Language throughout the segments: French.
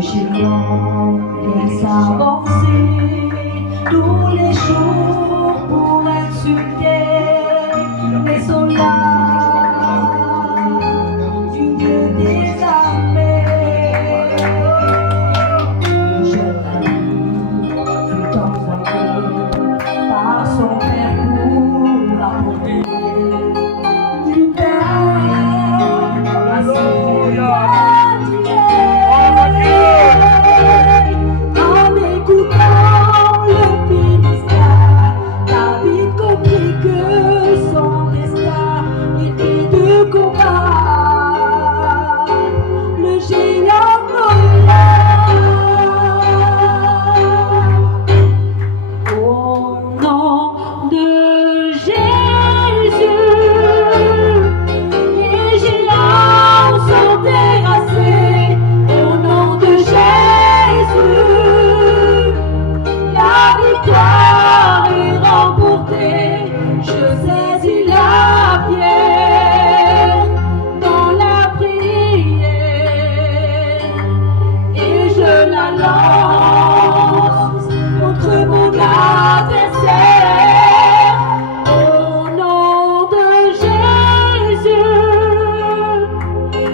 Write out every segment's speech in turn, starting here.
Le géant vient s'avancer tous les jours pour insulter les soldats du Dieu des armées. Le jeune ami fut envoyé par son père pour apporter du pain à ses en écoutant le Philistin, David comprit que son destin était de combattre le géant Goliath. Au nom de Jésus, les géants sont terrassés. Au nom de Jésus, la victoire est remportée. Je saisis la pierre dans la prière et je la lance contre mon adversaire. Au nom de Jésus,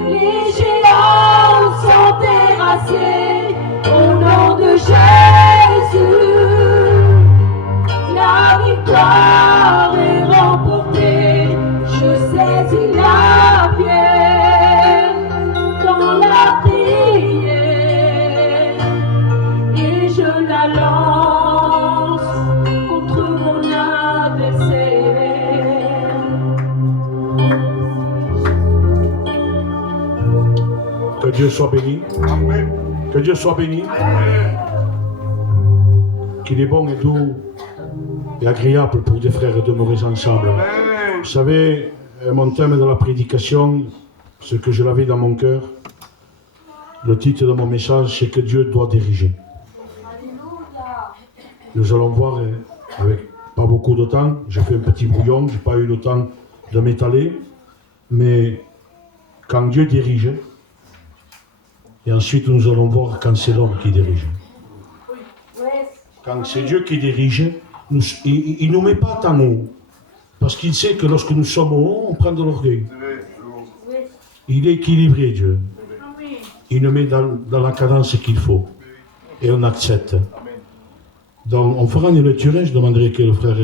les géants sont terrassés. Au nom de Jésus, la victoire est remportée. Je saisis la pierre dans la prière et je la lance contre mon adversaire. Que Dieu soit béni. Que Dieu soit béni. Qu'il est bon et doux et agréable pour des frères de demeurer ensemble. Vous savez, mon thème de la prédication, ce que je l'avais dans mon cœur, le titre de mon message, c'est que Dieu doit diriger. Nous allons voir avec pas beaucoup de temps. J'ai fait un petit brouillon, je n'ai pas eu le temps de m'étaler, mais quand Dieu dirige, et ensuite nous allons voir quand c'est l'homme qui dirige. Quand c'est Dieu qui dirige, il ne nous met pas tant haut. Parce qu'il sait que lorsque nous sommes haut, on prend de l'orgueil. Il est équilibré, Dieu. Il nous met dans la cadence qu'il faut. Et on accepte. Donc on fera une lecture. Je demanderai que le frère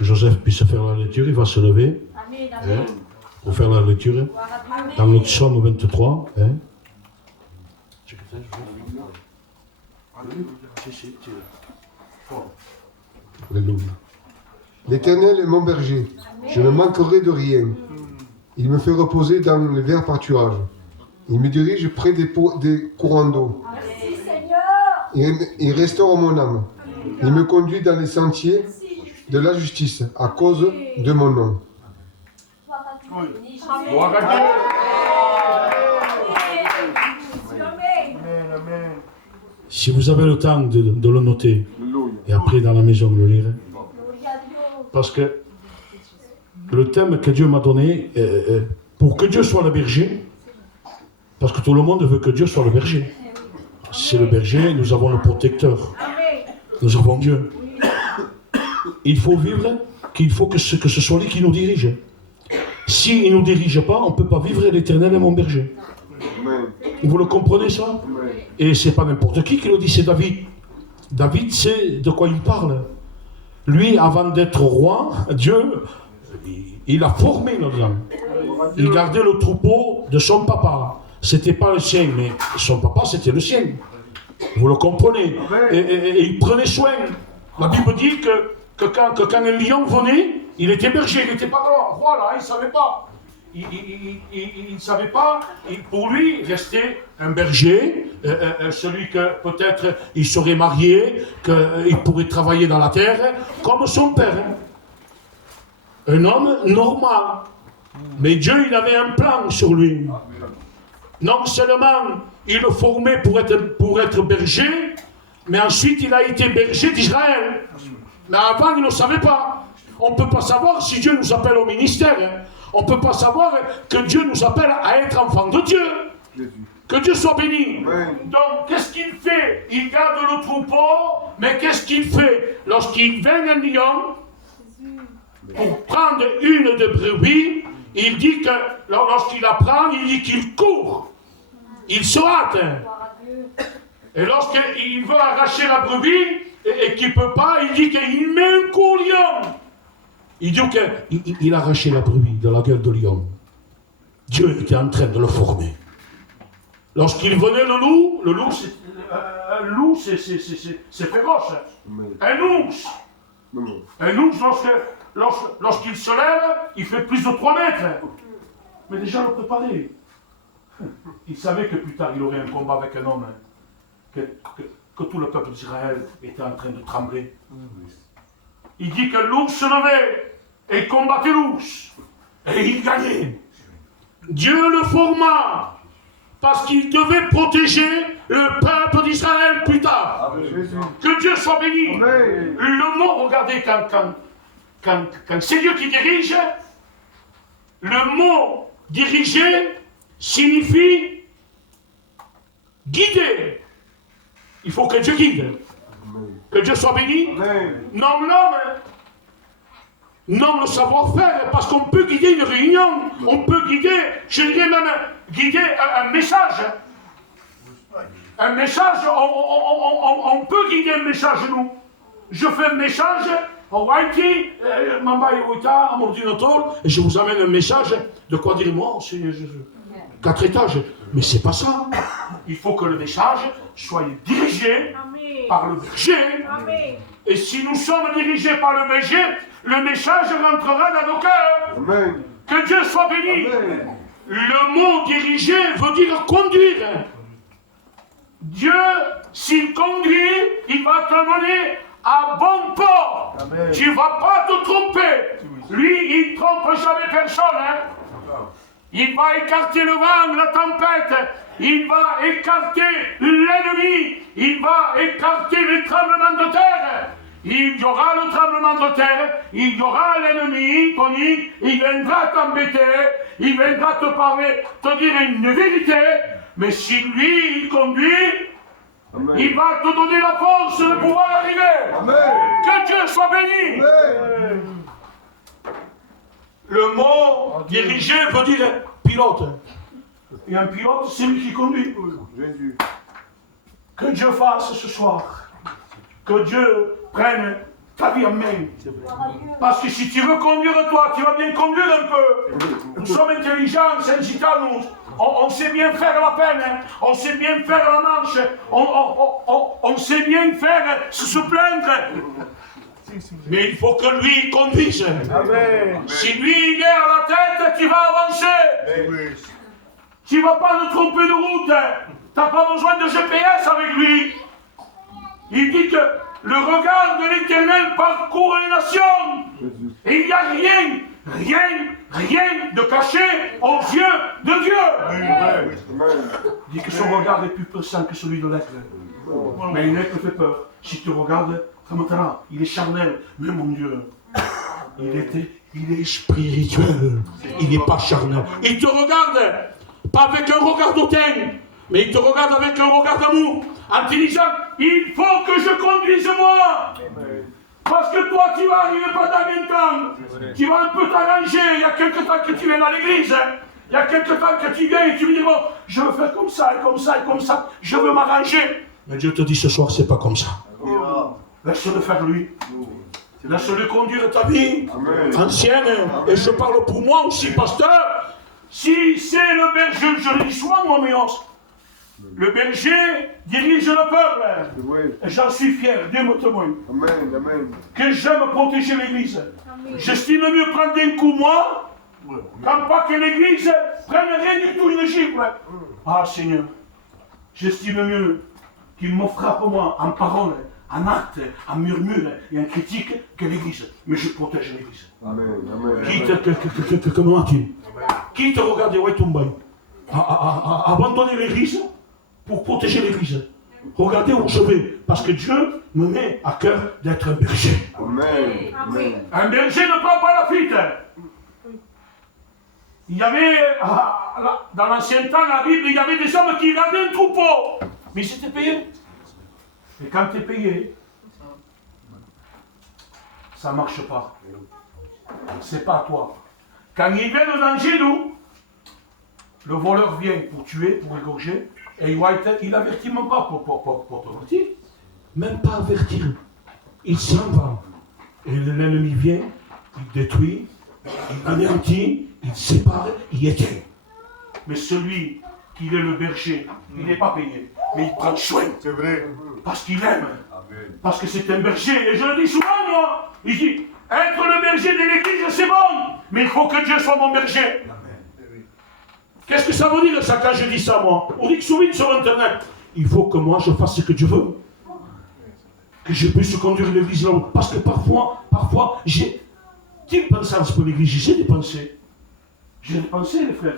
Joseph puisse faire la lecture. Il va se lever pour faire la lecture. Dans le psaume 23. L'Éternel est mon berger, je ne manquerai de rien. Il me fait reposer dans les verts pâturages. Il me dirige près des courants d'eau. Il restaure mon âme. Il me conduit dans les sentiers de la justice à cause de mon nom. Si vous avez le temps de le noter, et après dans la maison le lire, parce que le thème que Dieu m'a donné, pour que Dieu soit le berger, parce que tout le monde veut que Dieu soit le berger. C'est le berger, nous avons le protecteur, nous avons Dieu. Il faut vivre, qu'il faut que ce soit lui qui nous dirige. S'il ne nous dirige pas, on ne peut pas vivre. L'Éternel est mon berger. Vous le comprenez ça? Et c'est pas n'importe qui le dit, c'est David. David sait de quoi il parle. Lui, avant d'être roi, Dieu, il a formé notre âme. Il gardait le troupeau de son papa. C'était pas le sien, mais son papa, c'était le sien. Vous le comprenez? Et il prenait soin. La Bible dit que quand un lion venait, il était berger, il n'était pas roi là, il ne savait pas. Il ne savait pas, pour lui, restait un berger, celui que peut-être il serait marié, qu'il pourrait travailler dans la terre, comme son père. Un homme normal. Mais Dieu, il avait un plan sur lui. Non seulement il le formait pour être berger, mais ensuite il a été berger d'Israël. Mais avant, il ne savait pas. On ne peut pas savoir si Dieu nous appelle au ministère. On ne peut pas savoir que Dieu nous appelle à être enfants de Dieu. Que Dieu soit béni. Amen. Donc, qu'est-ce qu'il fait? Il garde le troupeau, mais qu'est-ce qu'il fait? Lorsqu'il vient un lion, pour prendre une de brebis, il dit que, lorsqu'il la prend, il dit qu'il court. Il se hâte. Et lorsqu'il veut arracher la brebis, et qu'il ne peut pas, il dit qu'il met un coup au lion. Il dit qu'il a arraché la brebis de la gueule de lion. Dieu était en train de le former. Lorsqu'il venait le loup, c'est féroce. Un ours, lorsqu'il se lève, il fait plus de 3 mètres. Mais déjà le préparait. Il savait que plus tard il aurait un combat avec un homme. Que tout le peuple d'Israël était en train de trembler. Il dit que l'ours se levait et combattait l'ours. Et il gagnait. Dieu le forma parce qu'il devait protéger le peuple d'Israël plus tard. Que Dieu soit béni. Amen. Le mot, regardez, quand c'est Dieu qui dirige, le mot diriger signifie guider. Il faut que Dieu guide. Que Dieu soit béni. Nomme l'homme. Nomme le savoir-faire, parce qu'on peut guider une réunion. On peut guider, je dirais même, guider un message. Un message, on peut guider un message, nous. Je fais un message, à mon ordinateur, et je vous amène un message de quoi dire moi, Seigneur Jésus. 4 étages. Mais c'est pas ça. Il faut que le message soit dirigé par le berger. Et si nous sommes dirigés par le berger, le message rentrera dans nos cœurs. Amen. Que Dieu soit béni. Amen. Le mot diriger veut dire conduire. Dieu, s'il conduit, il va te mener à bon port. Amen. Tu ne vas pas te tromper. Lui, il ne trompe jamais personne. Il va écarter le vent, la tempête. Il va écarter l'ennemi. Il va écarter les tremblements de terre. Il y aura le tremblement de terre. Il y aura l'ennemi, Tony. Il viendra t'embêter. Il viendra te parler, te dire une vérité. Mais si lui, il conduit, Amen. il va te donner la force de pouvoir arriver. Amen. Que Dieu soit béni. Amen. Le mot diriger veut dire pilote. Et un pilote, c'est lui qui conduit. Jésus. Que Dieu fasse ce soir. Que Dieu prenne ta vie en main. Parce que si tu veux conduire toi, tu vas bien conduire un peu. Nous sommes intelligents, Saint-Gitan, on sait bien faire la peine, hein. On sait bien faire la marche, on sait bien faire se plaindre. Mais il faut que lui conduise. Amen. Si lui il est à la tête, tu vas avancer. Tu ne vas pas te tromper de route. Tu n'as pas besoin de GPS avec lui. Il dit que le regard de l'Éternel parcourt les nations. Et il n'y a rien de caché aux yeux de Dieu. Il dit que son regard est plus puissant que celui de l'aigle. Mais l'aigle fait peur. Si tu regardes, maintenant, il est charnel. Mais mon Dieu, il est spirituel. Il n'est pas charnel. Il te regarde, pas avec un regard d'autel, mais il te regarde avec un regard d'amour. En te disant, il faut que je conduise moi. Parce que toi, tu vas arriver pas dans 20 ans. Tu vas un peu t'arranger. Il y a quelque temps que tu viens à l'église. Il y a quelque temps que tu viens et tu me dis, bon, je veux faire comme ça et comme ça et comme ça. Je veux m'arranger. Mais Dieu te dit ce soir, c'est pas comme ça. Laisse-le faire lui. Laisse-le conduire ta vie ancienne. Et je parle pour moi aussi, pasteur. Si c'est le berger, je le dis souvent, moi, mais le berger dirige le peuple. Et j'en suis fier, Dieu me témoigne. Amen. Amen. Que j'aime protéger l'église. J'estime mieux prendre un coup, moi, quand pas que l'église prenne rien du tout une gifle. Ah, Seigneur, j'estime mieux qu'il me frappe, moi, en parole, en acte, en murmure et en critique, que l'église. Mais je protège l'église. Amen. Amen. Comment tu Qui te regarde où est ton bain? Abandonner l'église pour protéger l'église. Regardez où je vais, parce que Dieu me met à cœur d'être un berger. Amen. Amen. Un berger ne prend pas la fuite. Il y avait, dans l'ancien temps, la Bible, il y avait des hommes qui gardaient un troupeau. Mais ils étaient payés. Et quand tu es payé, ça ne marche pas. C'est pas à toi. Quand il vient le danger, nous, le voleur vient pour tuer, pour égorger, et il n'avertit même pas pour t'avertir. Même pas avertir. Il s'en va. Et l'ennemi vient, il détruit, il anéantit, il sépare, il éteint. Mais celui qui est le berger, il n'est pas payé. Mais il prend soin. C'est vrai. Parce qu'il aime. Amen. Parce que c'est un berger. Et je le dis souvent, moi. Il dit, être le berger de l'église, c'est bon. Mais il faut que Dieu soit mon berger. Qu'est-ce que ça veut dire ça quand je dis ça, moi? On dit que souvent sur Internet. Il faut que moi, je fasse ce que Dieu veut. Que je puisse conduire l'église là-haut. Parce que parfois, j'ai... Qui pense à ce pour l'église? J'ai des pensées. J'ai des pensées, les frères.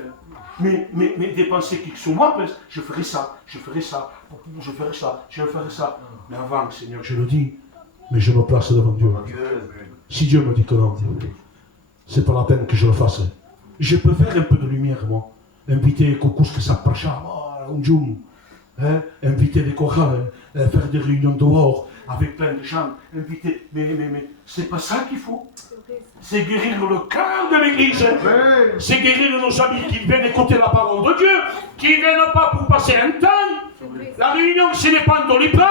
Mais des pensées qui sont moi, je ferai ça, je ferai ça, je ferai ça, je ferai ça. Mais avant, Seigneur, je le dis, mais je me place devant Dieu. Si Dieu me dit que non, c'est pas la peine que je le fasse. Je peux faire un peu de lumière, moi. Inviter Kokus que ça parche, inviter des chorales, faire des réunions dehors avec plein de gens, inviter. Mais c'est pas ça qu'il faut. C'est guérir le cœur de l'église. C'est guérir nos amis qui viennent écouter la parole de Dieu, qui ne viennent pas pour passer un temps. La réunion, ce n'est pas dans les plans.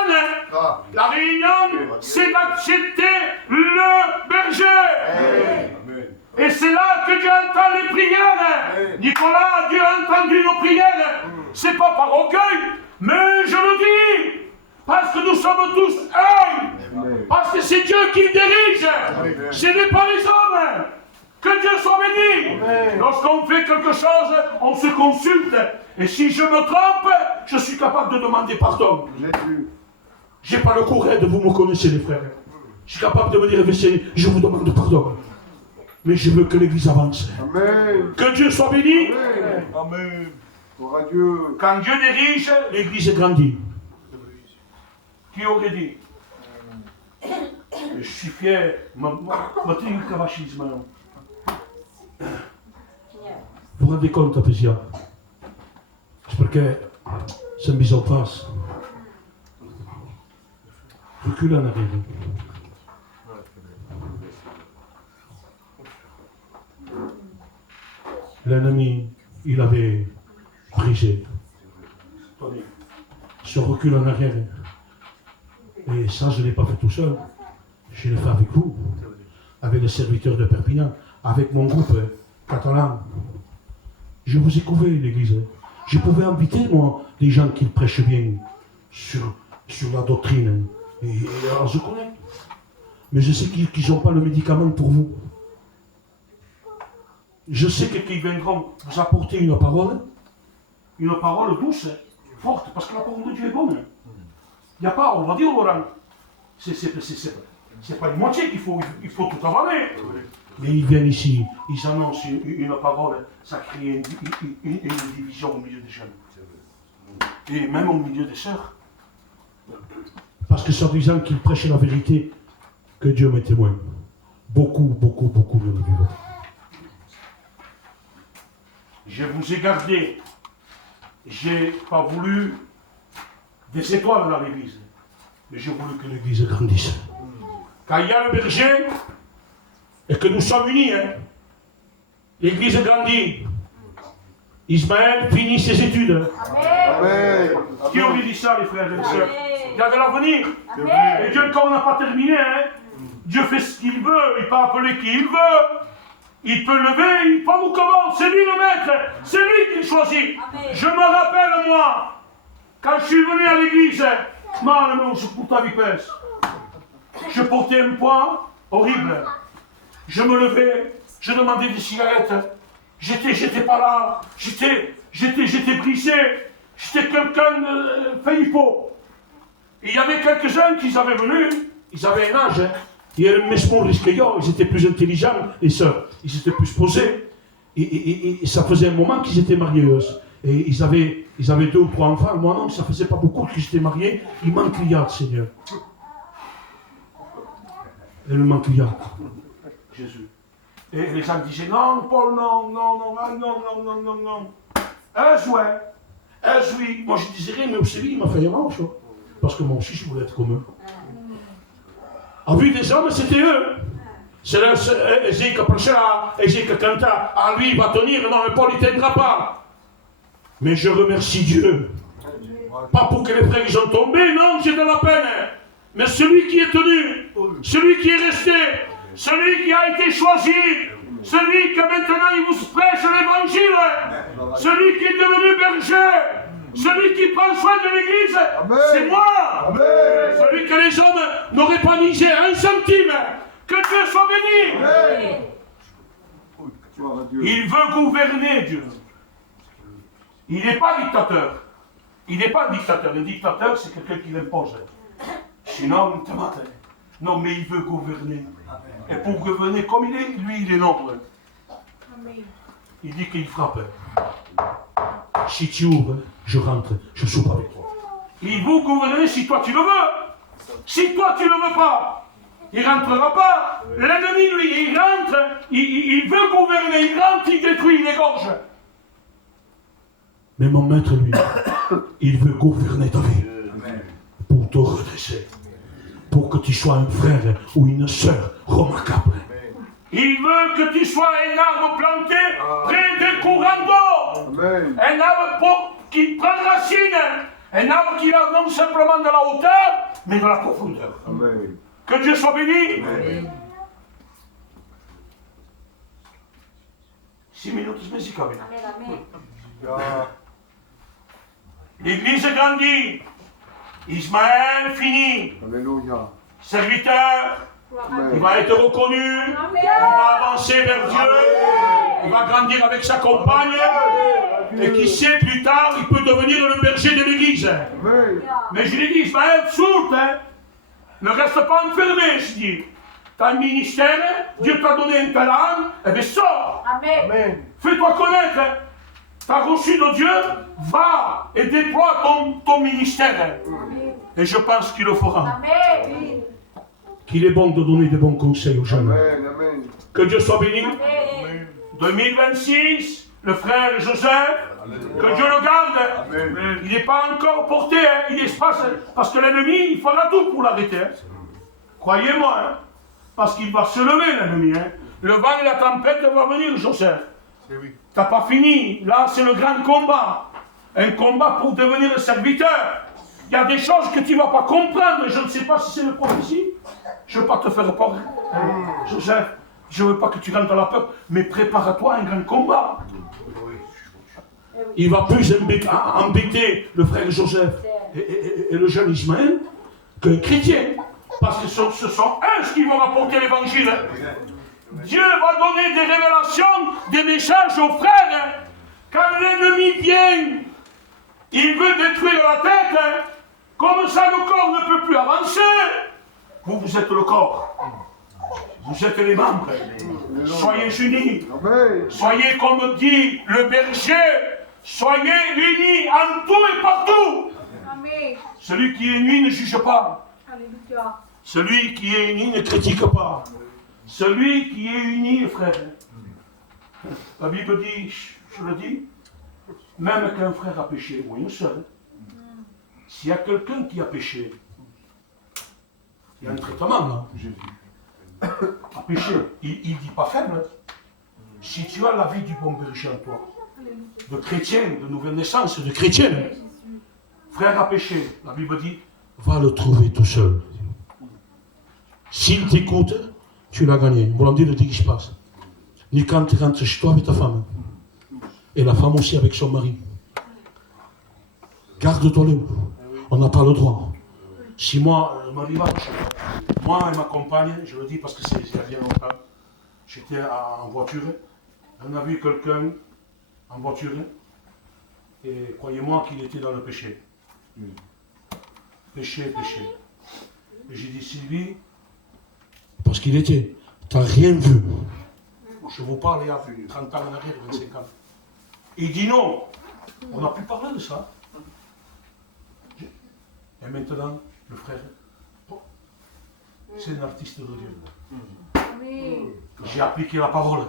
La réunion, c'est d'accepter le berger. Et c'est là que Dieu entend les prières. Nicolas, Dieu a entendu nos prières. C'est pas par orgueil, mais je le dis. Parce que nous sommes tous un. Parce que c'est Dieu qui le dirige. Ce n'est pas les hommes. Que Dieu soit béni. Lorsqu'on fait quelque chose, on se consulte. Et si je me trompe, je suis capable de demander pardon. Je n'ai pas le courage de vous me connaissez, les frères. Je suis capable de me dire, je vous demande pardon. Mais je veux que l'église avance. Amen. Que Dieu soit béni. Amen. Gloire à Dieu. Quand Dieu dirige, l'église grandit. Qui aurait dit? Je suis fier. Vous vous rendez compte, Apésia? C'est parce que c'est une mise en face. Recule en arrière. L'ennemi, il avait brisé. Ce recul en arrière. Et ça, je ne l'ai pas fait tout seul. Je l'ai fait avec vous, avec les serviteurs de Perpignan, avec mon groupe catalan. Je vous ai couvert l'église. Je pouvais inviter, moi, des gens qui prêchent bien sur la doctrine. Et alors, je connais. Mais je sais qu'ils n'ont pas le médicament pour vous. Je sais qu'ils viendront vous apporter une parole douce, forte, parce que la parole de Dieu est bonne. Il n'y a pas, on va dire, Laurent, c'est pas une moitié qu'il faut, il faut tout avaler. Mais ils viennent ici, ils annoncent une parole, ça crée une division au milieu des jeunes. Et même au milieu des sœurs. Parce que soi-disant qu'ils prêchent la vérité, que Dieu m'est témoin. Beaucoup me le vivent. Je vous ai gardé. J'ai pas voulu des étoiles dans l'église, mais j'ai voulu que l'église grandisse. Quand il y a le berger, et que nous sommes unis, l'église grandit. Ismaël finit ses études. Amen. Qui aurait dit ça, les frères et les sœurs? Il y a de l'avenir. Et Dieu, quand on n'a pas terminé, Dieu fait ce qu'il veut, il peut appeler qui il veut. Il peut lever, il peut nous commander, c'est lui le maître, c'est lui qui le choisit. Amen. Je me rappelle, moi, quand je suis venu à l'église, je portais ta vitesse. Je portais un poids horrible. Je me levais, je demandais des cigarettes. J'étais pas là, j'étais brisé, j'étais quelqu'un de faillipo. Il y avait quelques-uns qui avaient venu, ils avaient un âge. Ils étaient plus intelligents, les sœurs, ils étaient plus posés. Et ça faisait un moment qu'ils étaient mariés. Et ils avaient 2 ou 3 enfants. Moi non, ça faisait pas beaucoup que j'étais marié. Il manque Liard, Seigneur. Et le manque Liard. Jésus. Et les gens disaient non, Paul, non, non, non, ah, non, non, non, non, non. Un jouet. Moi je disais rien, mais vous savez, il m'a fait mal, ça. Parce que moi aussi je voulais être comme eux. En vue des hommes, c'était eux. C'est là, Ézéchiel prêchera, Ézéchiel canta, ah lui il va tenir, non mais Paul il ne tiendra pas. Mais je remercie Dieu. Pas pour que les frères ils ont tombé, non, c'est de la peine. Mais celui qui est tenu, celui qui est resté, celui qui a été choisi, celui que maintenant il vous prêche l'évangile, celui qui est devenu berger, celui qui prend soin de l'église, c'est moi. Amen. Celui que les hommes n'auraient pas misé un centime. Que Dieu soit béni. Il veut gouverner, Dieu. Il n'est pas dictateur. Il n'est pas dictateur. Le dictateur, c'est quelqu'un qui l'impose. Sinon, il te mate. Non, mais il veut gouverner. Et pour gouverner comme il est, lui, il est noble. Il dit qu'il frappe. Si tu ouvres, je rentre, je soupe avec toi. Il veut gouverner si toi tu le veux. Si toi tu ne le veux pas, il ne rentrera pas. L'ennemi, lui, il rentre, il veut gouverner, il rentre, il détruit, il égorge. Mais mon maître, lui, il veut gouverner ta vie pour te redresser, pour que tu sois un frère ou une sœur remarquable. Il veut que tu sois un arbre planté près des courants d'eau. Un arbre qui prend racine. Un arbre qui va non simplement de la hauteur, mais de la profondeur. Amen. Que Dieu soit béni. Amen. 6 minutes, mais c'est quand même. L'église grandit. Ismaël finit. Alléluia. Serviteur. Il va être reconnu. Il va avancer vers Dieu. Il va grandir avec sa compagne. Et qui sait, plus tard, il peut devenir le berger de l'église. Mais je lui dis, Ismaël, saute, hein. Ne reste pas enfermé, je dis. Tu as un ministère, Dieu t'a donné un talent, eh bien sors. Amen. Fais-toi connaître. Tu as reçu de Dieu, va et déploie ton ministère. Amen. Et je pense qu'il le fera. Amen. Qu'il est bon de donner des bons conseils aux jeunes. Amen. Que Dieu soit béni. Amen. 2026, le frère Joseph, que Dieu le garde. Amen. Il n'est pas encore porté, hein. Il est parce que l'ennemi, il fera tout pour l'arrêter. Hein. Croyez-moi, hein. Parce qu'il va se lever, l'ennemi. Hein. Le vent et la tempête vont venir, Joseph. Oui. T'as pas fini. Là, c'est le grand combat. Un combat pour devenir serviteur. Il y a des choses que tu ne vas pas comprendre. Je ne sais pas si c'est une prophétie. Je ne veux pas te faire peur. Joseph, je ne veux pas que tu rentres dans la peur, mais prépare-toi à un grand combat. Il va plus embêter le frère Joseph et le jeune Ismaël qu'un chrétien. Parce que ce sont eux qui vont apporter l'évangile. Dieu va donner des révélations, des messages aux frères. Quand l'ennemi vient, il veut détruire la tête. Comme ça, le corps ne peut plus avancer. Vous êtes le corps. Vous êtes les membres. Soyez unis. Soyez, comme dit le berger, soyez unis en tout et partout. Amen. Celui qui est uni ne juge pas. Alléluia. Celui qui est uni ne critique pas. Celui qui est uni, frère. La Bible dit, je le dis, même qu'un frère a péché, ou une sœur, s'il y a quelqu'un qui a péché, il y a un traitement là. A péché, il ne dit pas faible. Si tu as la vie du bon berger en toi, de chrétien, de nouvelle naissance, de chrétien, frère a péché, la Bible dit, va le trouver tout seul. S'il t'écoute, tu l'as gagné. Vous l'en dites, le dit qui se passe. Ni quand tu rentres chez toi avec ta femme. Et la femme aussi avec son mari. Garde-toi-le. On n'a pas le droit. Si moi, moi et ma compagne, je le dis parce que c'est il y a bien longtemps, j'étais en voiture, on a vu quelqu'un en voiture, et croyez-moi qu'il était dans le péché. Péché. Et j'ai dit, Sylvie, parce qu'il était, t'as rien vu. Je vous parle il y a 30 ans en arrière, 25 ans. Il dit non, on n'a plus parlé de ça. Et maintenant, le frère, c'est un artiste de Dieu. J'ai appliqué la parole.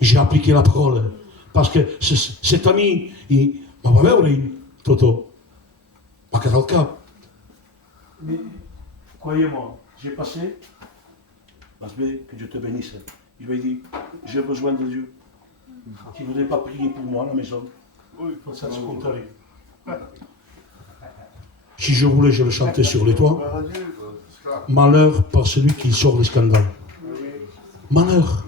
J'ai appliqué la parole. Parce que cet ami, il m'a pas vu, Toto. Pas qu'à le cap. Mais croyez-moi, j'ai passé, Basbé, que Dieu te bénisse. Je lui ai dit, j'ai besoin de Dieu. Tu ne voudrais pas prier pour moi à la maison? Ça se compterait. Si je voulais, je le chantais sur les toits. Malheur par celui qui sort le scandale. Malheur.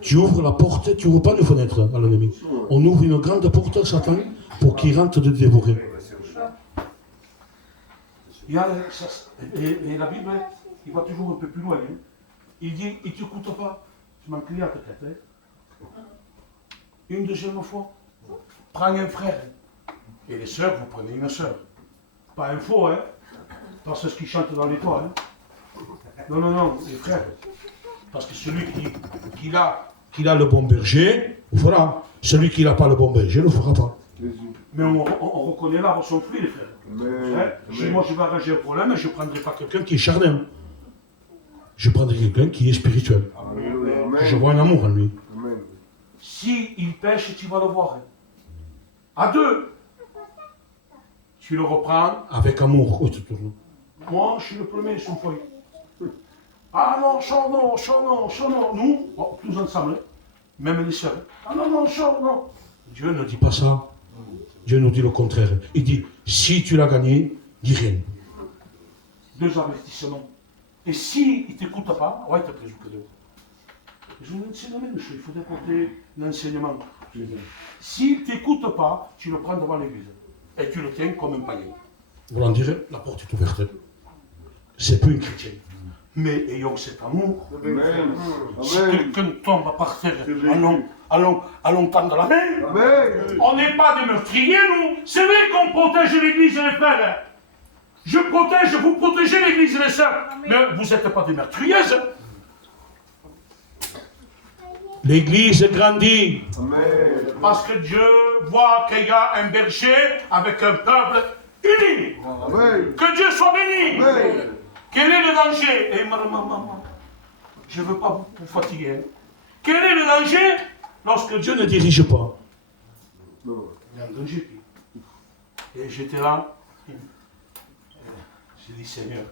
Tu ouvres la porte, tu n'ouvres pas les fenêtres à l'ennemi. On ouvre une grande porte à Satan pour qu'il rentre de dévorer. Il y a, et la Bible, il va toujours un peu plus loin. Hein. Il dit, il ne t'écoute pas. Je m'en crie peut-être. Hein. Une deuxième fois, prends un frère. Et les sœurs, vous prenez une sœur. Pas un faux, hein. Pas ceux qui chantent dans les toits. Hein. Non, les frères. Parce que celui qui a le bon berger, le fera. Celui qui n'a pas le bon berger, ne le fera pas. Mais on reconnaît l'arbre son fruit, les frères. Hein? Moi, je vais arranger un problème, je ne prendrai pas quelqu'un qui est charnel. Je prendrai quelqu'un qui est spirituel. Je vois un amour en lui. S'il pêche, tu vas le voir. Hein. À deux. Tu le reprends avec amour. Moi, je suis le premier, son foyer. Ah non, non. Nous, tous ensemble, même les sœurs. Ah non, non. Dieu ne dit pas ça. Dieu nous dit le contraire. Il dit, si tu l'as gagné, dis rien. 2 avertissements. Et s'il ne t'écoute pas, ouais, t'as pris le cadeau. Je vous enseigne la même chose, il faudrait porter l'enseignement. S'il ne t'écoute pas, tu le prends devant l'église. Et tu le tiens comme un païen. Vous l'en direz, la porte est ouverte. C'est plus un chrétien. Mais ayons cet amour. Amen. Si quelqu'un tombe par terre, allons tendre la main. Amen. On n'est pas des meurtriers, nous. C'est vrai qu'on protège l'église et les frères. Je protège, vous protégez l'église et les sœurs. Mais vous n'êtes pas des meurtrières. L'église grandit. Amen. Parce que Dieu voit qu'il y a un berger avec un peuple uni. Amen. Que Dieu soit béni. Amen. Quel est le danger? Et maman, je ne veux pas vous fatiguer. Quel est le danger lorsque Dieu ne dirige pas? Il y a un danger. Et j'étais là. J'ai dit, Seigneur,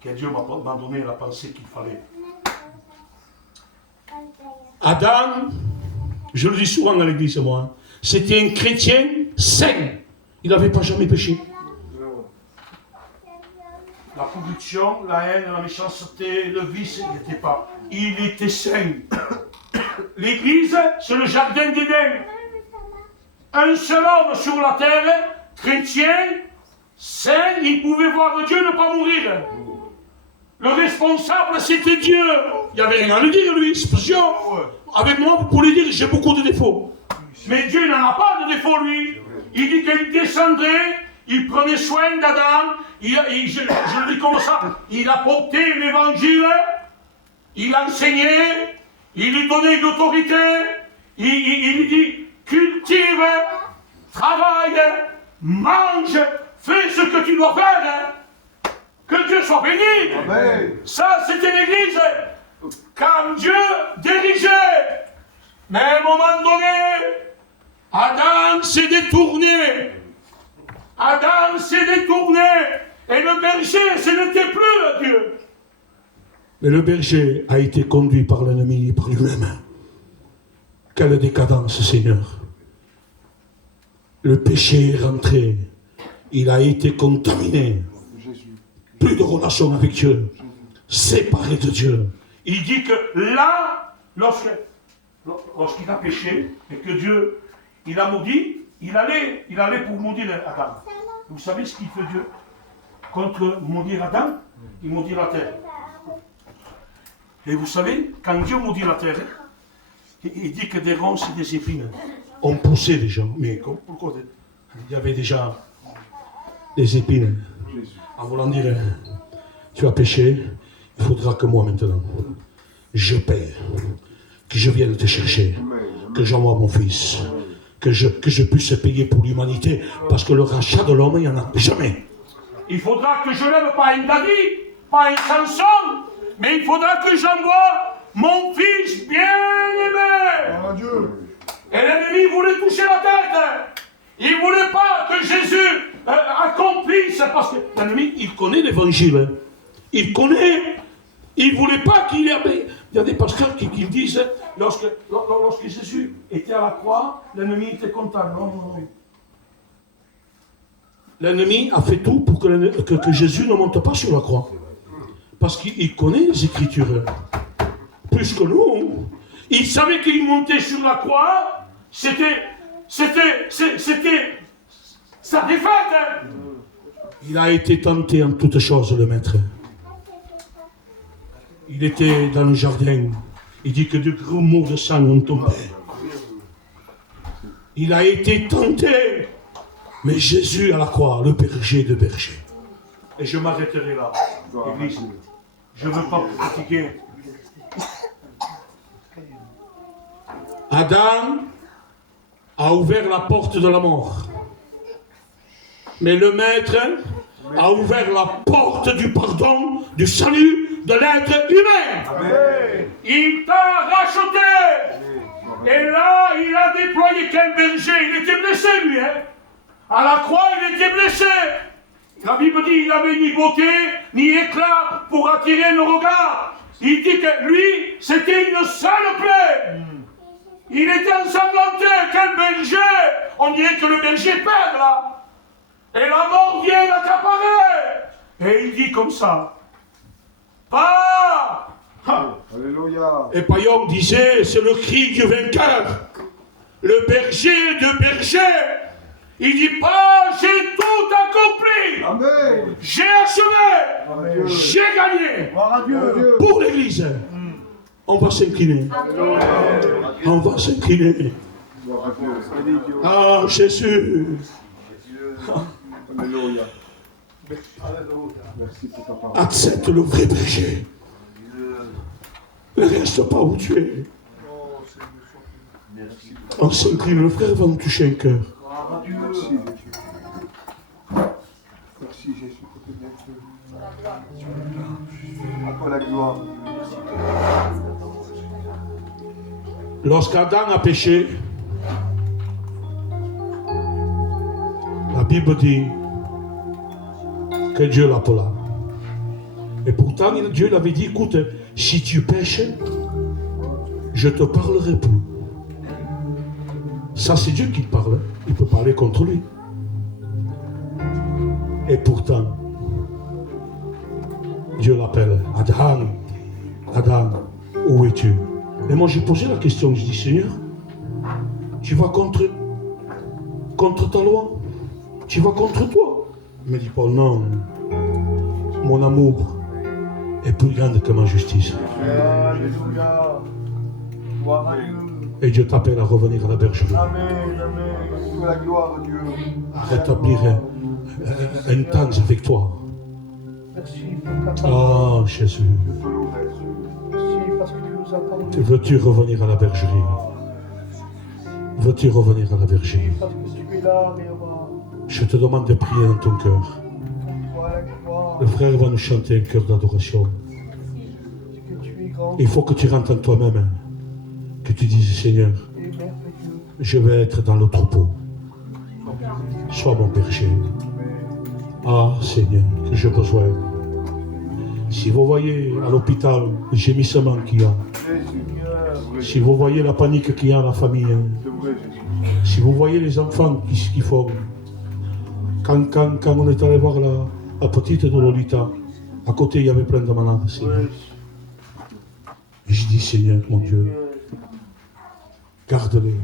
que Dieu m'a donné la pensée qu'il fallait. Adam, je le dis souvent à l'église, moi, c'était un chrétien saint. Il n'avait pas jamais péché. La corruption, la haine, la méchanceté, le vice, il n'était pas. Il était saint. L'église, c'est le jardin d'Éden. Un seul homme sur la terre, chrétien, saint, il pouvait voir Dieu ne pas mourir. Le responsable, c'était Dieu. Il n'y avait rien à lui dire, lui, c'est sûr. Avec moi, vous pouvez dire, j'ai beaucoup de défauts. Mais Dieu n'en a pas de défauts, lui. Il dit qu'il descendrait, il prenait soin d'Adam, je le dis comme ça, il apportait l'évangile, il enseignait, il lui donnait l'autorité, il lui dit, cultive, travaille, mange, fais ce que tu dois faire. Que Dieu soit béni. Amen. Ça, c'était l'église. Quand Dieu dirigeait. Mais à un moment donné, Adam s'est détourné. Et le berger, ce n'était plus Dieu. Mais le berger a été conduit par l'ennemi, par lui-même. Quelle décadence, Seigneur. Le péché est rentré. Il a été contaminé. Plus de relation avec Dieu. Séparé de Dieu. Il dit que là, lorsqu'il a péché, et que Dieu, il a maudit, il allait pour maudire Adam. Vous savez ce qu'il fait Dieu? Contre maudire Adam, il maudit la terre. Et vous savez, quand Dieu maudit la terre, il dit que des ronces et des épines ont poussé déjà. Mais pourquoi? Il y avait déjà des épines. En voulant dire, tu as péché, il faudra que moi maintenant, je paie, que je vienne te chercher, que j'envoie mon fils, que je puisse payer pour l'humanité, parce que le rachat de l'homme, il n'y en a jamais. Il faudra que je lève pas un David, pas un Samson, Mais il faudra que j'envoie mon fils bien-aimé. Et l'ennemi voulait toucher la tête. Il ne voulait pas que Jésus accomplisse, parce que l'ennemi, il connaît l'évangile. Il connaît. Il ne voulait pas qu'il y avait. Il y a des pasteurs qui disent, lorsque Jésus était à la croix, l'ennemi était content. Non, non, non. L'ennemi a fait tout pour que Jésus ne monte pas sur la croix. Parce qu'il connaît les Écritures. Plus que nous. Il savait qu'il montait sur la croix. C'était sa défaite. Il a été tenté en toutes choses, le maître. Il était dans le jardin. Il dit que de gros mots de sang ont tombé. Il a été tenté. Mais Jésus à la croix, le berger de berger. Et je m'arrêterai là. Église, je ne veux pas vous fatiguer. Adam a ouvert la porte de la mort. Mais le Maître a ouvert la porte du pardon, du salut de l'être humain. Amen. Il t'a racheté. Et là, il a déployé quel berger? Il était blessé, lui. Hein? À la croix, il était blessé. La Bible dit qu'il n'avait ni beauté, ni éclat pour attirer le regard. Il dit que lui, c'était une seule plaie. Il était ensanglanté. Quel berger! On dirait que le berger perd, là. Et la mort vient l'accaparer. Et il dit comme ça. Pas! Alléluia. Et Paillon disait, c'est le cri du vainqueur. Le berger de berger. Il dit pas, j'ai tout accompli. Amen. J'ai achevé. Amen. J'ai gagné. Gloire à Dieu. Pour l'Église. On va s'incliner. On va s'incliner. Gloire à Dieu. Ah, Jésus. Alléluia. Merci pour ta parole. Accepte le vrai berger. Ne reste pas où tu es. On s'incline, le frère va nous toucher un cœur. Merci Jésus. Merci Jésus pour tes bienfaits. À toi la gloire. Lorsqu'Adam a péché, la Bible dit que Dieu l'appela. Et pourtant, Dieu l'avait dit, écoute, si tu pêches, je te parlerai plus. Ça, c'est Dieu qui te parle. Il peut parler contre lui. Et pourtant, Dieu l'appelle. Adam, Adam, où es-tu? Et moi, j'ai posé la question. Je dis, Seigneur, tu vas contre ta loi? Tu vas contre toi? Il me dit, Paul, non. Mon amour est plus grande que ma justice. Alléluia. Gloire à Dieu. Et Dieu t'appelle à revenir à la bergerie. Amen, amen. Pour la gloire à Dieu. À rétablir un temps avec toi. Merci pour ta parole. Ah, Jésus. Merci parce que tu nous as parlé. Veux-tu revenir à la bergerie? Veux-tu revenir à la bergerie? Parce que tu es là, Réa. Je te demande de prier dans ton cœur. Voilà, gloire. Le frère va nous chanter un cœur d'adoration. Que tu es grand Il faut que tu rentres en toi-même. Que tu dises, Seigneur, et merveilleux. je vais être dans le troupeau. Sois mon berger. Ah, Seigneur, que j'ai besoin. Si vous voyez à l'hôpital le gémissement qu'il y a, si vous voyez la panique qu'il y a dans la famille, si vous voyez les enfants qui font, quand on est allé voir la petite de Lolita, à côté il y avait plein de malades. Et je dis, Seigneur, mon Dieu, garde-les.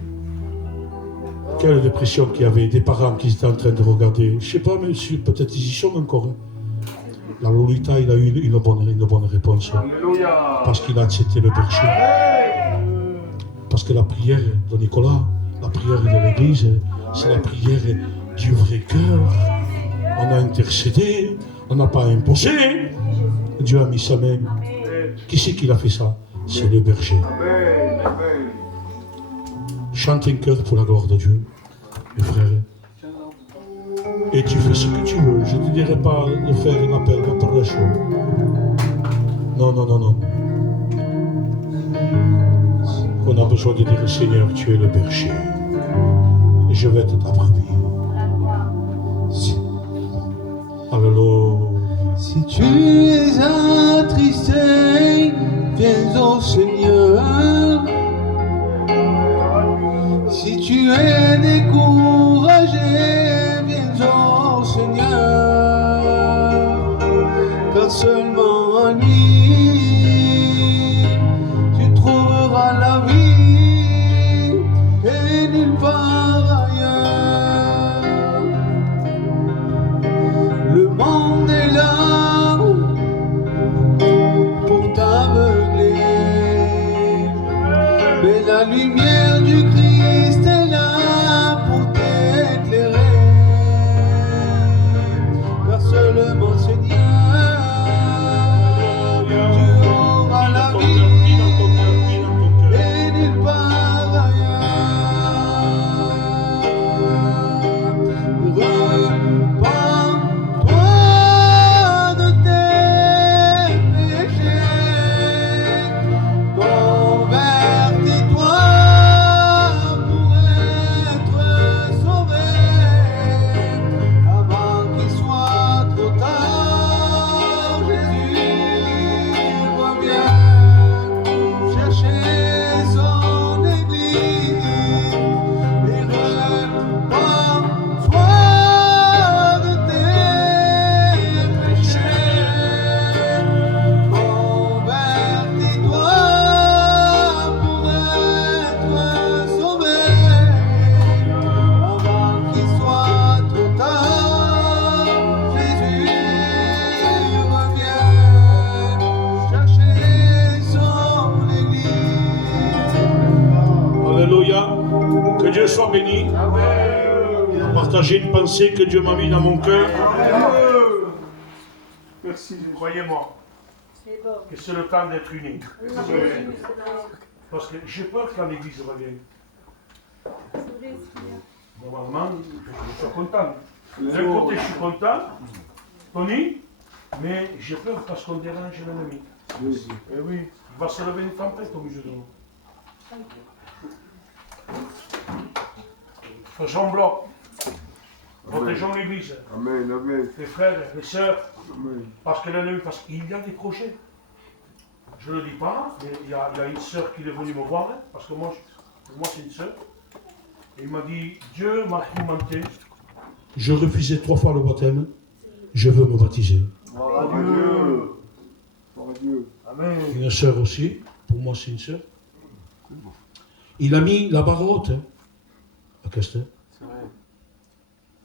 Quelle dépression qu'il y avait, des parents qui étaient en train de regarder. Je ne sais pas, mais peut-être ils y sont encore. La Lolita, il a eu une bonne réponse. Parce qu'il a accepté le berger. Parce que la prière de Nicolas, la prière de l'Église, c'est la prière du vrai cœur. On a intercédé, on n'a pas imposé. Dieu a mis sa main. Qui c'est qui a fait ça? C'est le berger. Chante un cœur pour la gloire de Dieu, mes frères. Et tu fais ce que tu veux. Je ne te dirai pas de faire un appel de par la chose. Non, non, non, non. On a besoin de dire, Seigneur, tu es le berger. Et je vais être ta brebis. Alléluia. Si tu es attristé, viens au Seigneur. Si tu es découragé, viens au Seigneur. Car seulement en lui, tu trouveras la vie et nulle part ailleurs. Le monde est là pour t'aveugler, mais la lumière du Christ est là pour t'éclairer. Car seulement Seigneur, tu auras la vie et nulle part ailleurs. Repends-toi de tes péchés, convertis-toi pour être sauvé, avant qu'il soit trop tard. Jésus revient chercher son église. Et repends-toi de tes péchés, convertis-toi pour être sauvé, avant qu'il soit trop tard. Jésus revient chercher son église. Alléluia. Que Dieu soit béni. Partager une pensée que Dieu m'a mis dans mon cœur. Merci, croyez-moi. Que c'est le temps d'être unis. Parce que j'ai peur quand l'église revienne. Normalement, je suis content. D'un côté, je suis content, Tony, mais j'ai peur parce qu'on dérange l'ennemi. Et oui, il va se lever une tempête au milieu de nous. Faisons bloc. Protégeons l'église. Amen, amen. Les frères, les sœurs, Amen. parce qu'il y a des projets. Je ne le dis pas, mais il y a une sœur qui est venue me voir, hein, parce que moi c'est une sœur. Et il m'a dit, Dieu m'a commenté. Je refusais 3 fois le baptême, je veux me baptiser. Gloire à Dieu. Gloire à Dieu. Amen. Une sœur aussi, pour moi c'est une sœur. Il a mis la barre haute, hein, à Castel.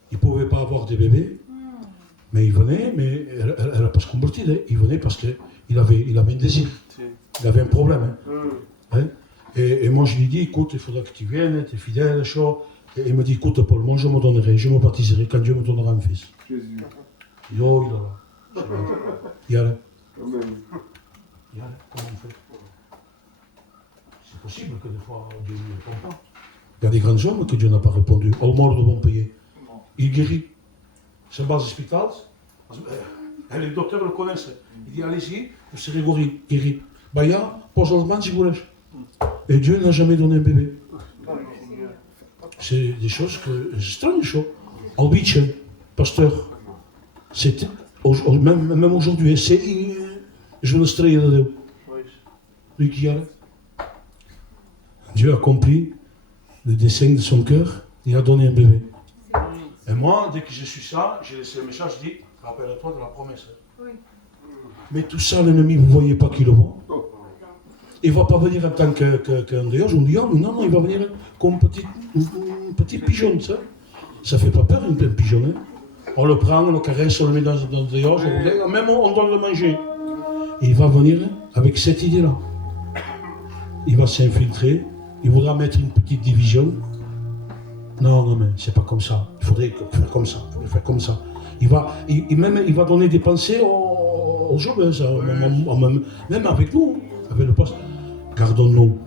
Il ne pouvait pas avoir des bébés, mais il venait, mais elle n'a pas se converti, hein. Il venait parce qu'il avait un désir, il avait un problème. Hein. Hein. Et moi je lui dis, écoute, il faudra que tu viennes, tu es fidèle, chaud. Et il me dit, écoute Paul, moi je me donnerai, je me baptiserai quand Dieu me donnera un fils. Jésus. Il dit, oh, il a là. Il y a là. Amen. Il y a là. Comment on fait? C'est possible que des fois Dieu ne répond pas. Il y a des grands hommes que Dieu n'a pas répondu. Au mort de bon payer. Il guérit. C'est base hospital. Les docteurs le connaissent. Il dit, allez-y, vous serez guéri. Baya, pose le main si vous voulez. Et Dieu n'a jamais donné un bébé. C'est des choses que... C'est strange. Albice, pasteur. C'est... Même aujourd'hui, c'est... Je le strie de Dieu. Lui qui a... Dieu a compris le dessein de son cœur. Il a donné un bébé. Et moi, dès que j'ai su ça, j'ai laissé le message, je dis, rappelle-toi de la promesse. Oui. Mais tout ça, l'ennemi, vous ne voyez pas qu'il le voit. Il ne va pas venir en tant qu'un rayage, on dit, non, il va venir comme un petit pigeon, ça. Ça ne fait pas peur, un pigeon. Hein. On le prend, on le caresse, on le met dans un rayage, même on doit le manger. Et il va venir avec cette idée-là. Il va s'infiltrer, il voudra mettre une petite division. Non, mais c'est pas comme ça. Il faudrait faire comme ça. Il va donner des pensées aux jeunes, ça, même avec nous, avec le poste. Gardons-nous.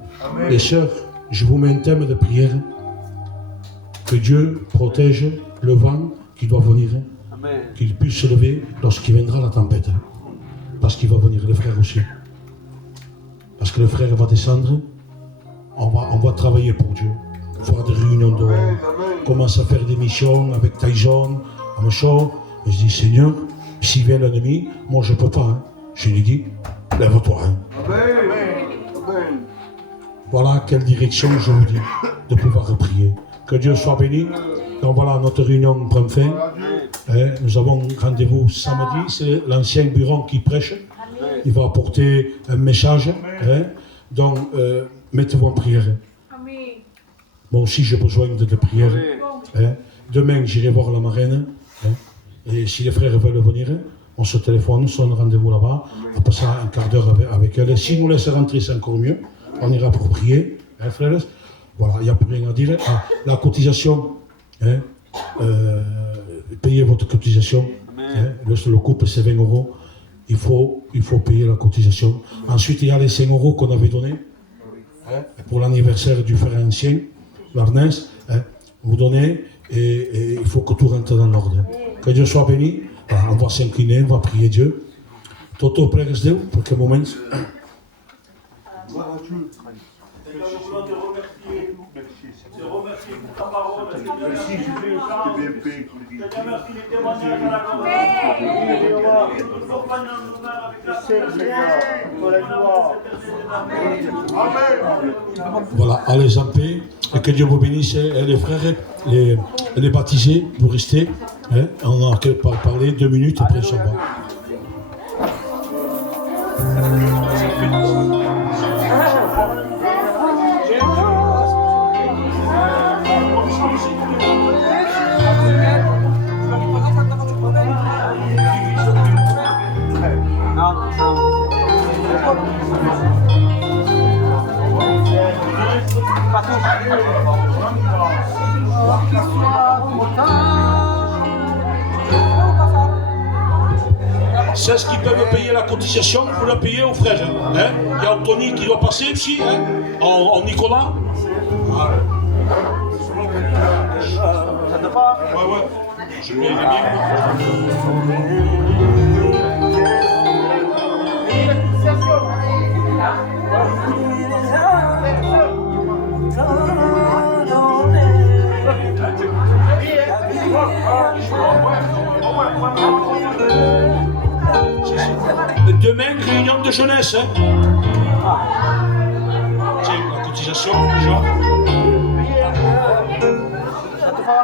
Les sœurs, je vous mets un thème de prière. Que Dieu protège le vent qui doit venir. Qu'il puisse se lever lorsqu'il viendra la tempête. Parce qu'il va venir, les frères aussi. parce que le frère va descendre, on va travailler pour Dieu. Faire des réunions de commencer à faire des missions avec Tyson, machin. Et je dis, Seigneur, s'il vient l'ennemi, moi je ne peux pas. Hein. Je lui dis, lève-toi. Hein. Voilà quelle direction je vous dis, de pouvoir prier. Que Dieu soit béni. Donc voilà, notre réunion prend fin. Nous avons rendez-vous samedi, c'est l'ancien bureau qui prêche. Il va apporter un message. Donc, mettez-vous en prière. Moi aussi, j'ai besoin de prière. Demain, j'irai voir la marraine. Et si les frères veulent venir, on se téléphone, on se donne rendez-vous là-bas. On passe un quart d'heure avec elle. Si nous laisse rentrer, c'est encore mieux. On ira pour prier. Frères. Voilà, il n'y a plus rien à dire. Ah, la cotisation, payez votre cotisation. Le couple, c'est 20 €. Il faut payer la cotisation. Ensuite, il y a les 5 € qu'on avait donnés pour l'anniversaire du frère ancien, l'Arnès. Vous donnez et il faut que tout rentre dans l'ordre. Que Dieu soit béni. On va s'incliner, on va prier Dieu. Toto, pregues Déu, pour quel moment? Te remercier pour ta parole. Merci, je vais Voilà, allez en paix. Et que Dieu vous bénisse. Et les frères, les baptisés, vous restez. On a parlé 2 minutes, après ça va. C'est ce qui peuvent payer la cotisation, vous la payez aux frères. Hein? Il y a Anthony qui doit passer aussi, hein? en Nicolas. Ça te va? Ouais. Je mets les miens. Demain, réunion de jeunesse. Hein? Tiens, la cotisation, déjà. Ça te va?